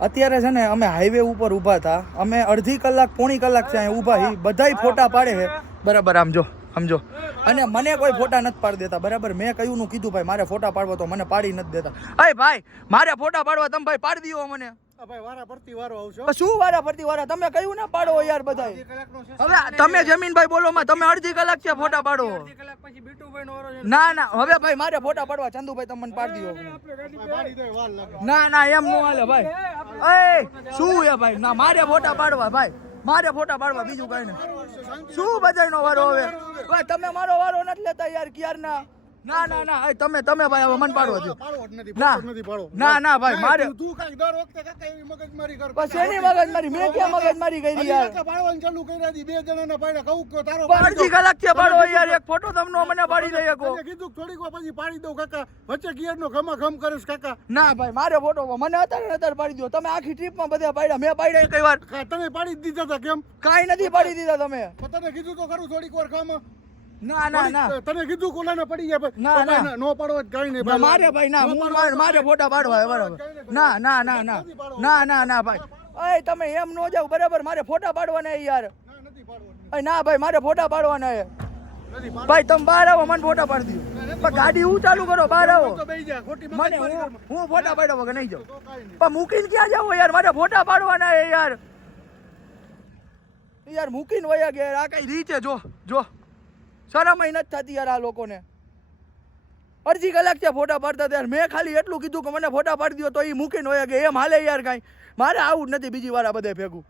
અત્યારે છે ને અમે હાઈવે ઉપર ઊભા હતા. અમે અડધી કલાક, પોણી કલાક છે અહીં ઊભા હી. બધાય ફોટા પાડે છે. બરાબર, આમ જો સમજો અને મને કોઈ ફોટા નથી પાડી દેતા. બરાબર, મેં નું કીધું, ભાઈ, મારે ફોટા પાડવા તો મને પાડી નથી દેતા. અય ભાઈ, મારે ફોટા પાડવા તમે ભાઈ પાડી દો મને. આ ભાઈ વારા ફરતી વારો આવશો પણ શું વારા ફરતી વારા તમે કયું ના પાડો યાર બધાય અડધી કલાકનો છે હવે તમે જમીનભાઈ બોલો માં તમે અડધી કલાક છે ફોટા પાડો અડધી કલાક પછી બીટુભાઈ નો ના ના હવે ભાઈ મારે ફોટા પાડવા ચંદુભાઈ તમને મને પાડી દો ના ના એમ નો હાલે ભાઈ એ શું હે ભાઈ ના મારે ફોટા પાડવા ભાઈ મારે ફોટા પાડવા બીજું કઈ નહીં શું બધાયનો વારો હવે ભાઈ તમે મારો વારો નથી લેતા યાર ક્યારના ના ના ના તમે તમે ભાઈ હવે મને જ નથી ના. ના ના ભાઈ મારે તું- તું દર વખતે કાકા એવી મગજમારી કર. બસ એની મગજ મારી મેં ક્યાં મગજ મારી કરી યાર? કાકા પાડવાનું ચાલુ કર્યા દી બે જણાના પાડે કહું કે તારો પાડી અડધી કલાક છે પાડો યાર એક ફોટો તમને મને પાડી દે તને કીધું થોડીક વાર પછી પાડી દઉં કાકા. વચ્ચે ગિયરનો ઘમા ઘમ કરીશ કાકા. ના ભાઈ મારે ફોટો મને અત્યારે ને અત્યારે પાડી દો તમે આખી ટ્રીપમાં બધા પાડ્યા મેં પાડ્યા કઈ વાર. તમે પાડી દીધા હતા કેમ? કાઈ નથી પાડી દીધા તમે. તમે તને કીધું તો ખરું થોડીક વાર કામ ના ના ના. તને કીધું કોલાને પડી ગયા ના, ના. નો પાડવો જ નહીં ભાઈ. મારે ભાઈ ના હું મારે મારે ફોટા પાડવા બરાબર. ના ના ના ના. ના ના ના ભાઈ. અય તમે એમ નો જાવ બરાબર. મારે ફોટા પાડવાના યાર. ના, નથી પાડવો જ. અય ના ભાઈ મારે ફોટા પાડવાના હે. ભાઈ તમે બહાર આવો મને ફોટા પાડી દો પણ ગાડી હું ચાલુ કરો? બહાર આવો. તો બેહી જા, ખોટી મને હું ફોટા પાડવા વગર નહીં જાઉં. પણ મૂકીને ક્યાં જાવ યાર? મારે ફોટા પાડવાના હે યાર. યાર મૂકીને વયા ગયા યાર. આ કઈ રીતે જો જો. શરમ નથી થતી યાર આ લોકોને. અડધી કલાક છે ફોટા પાડતા ત્યારે મેં ખાલી એટલું કીધું કે મને ફોટા પાડી દો તો એ મૂકીને હોય કે એમ હાલે યાર કાંઈ. મારે આવું જ નથી બીજી વાર આ બધે ભેગું.